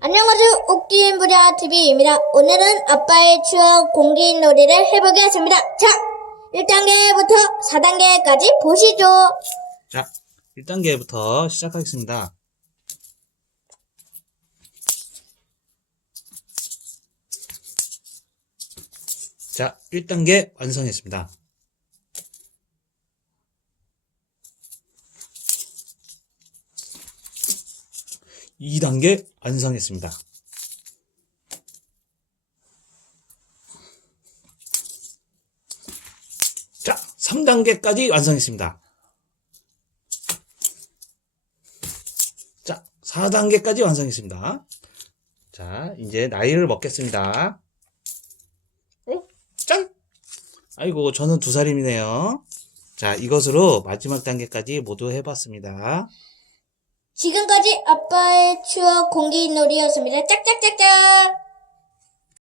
안녕하세요. 웃긴 부자 TV입니다. 오늘은 아빠의 추억 공기 놀이를 해보겠습니다. 자, 1단계부터 4단계까지 보시죠. 자, 1단계부터 시작하겠습니다. 자, 1단계 완성했습니다. 이단계 완성했습니다. 자, 3단계까지 완성했습니다. 자, 4단계까지 완성했습니다. 자, 이제 나이를 먹겠습니다. 네? 짠! 아이고, 저는 두 살이네요. 자, 이것으로 마지막 단계까지 모두 해봤습니다. 지금까지 아빠의 추억 공기놀이였습니다. 짝짝짝짝.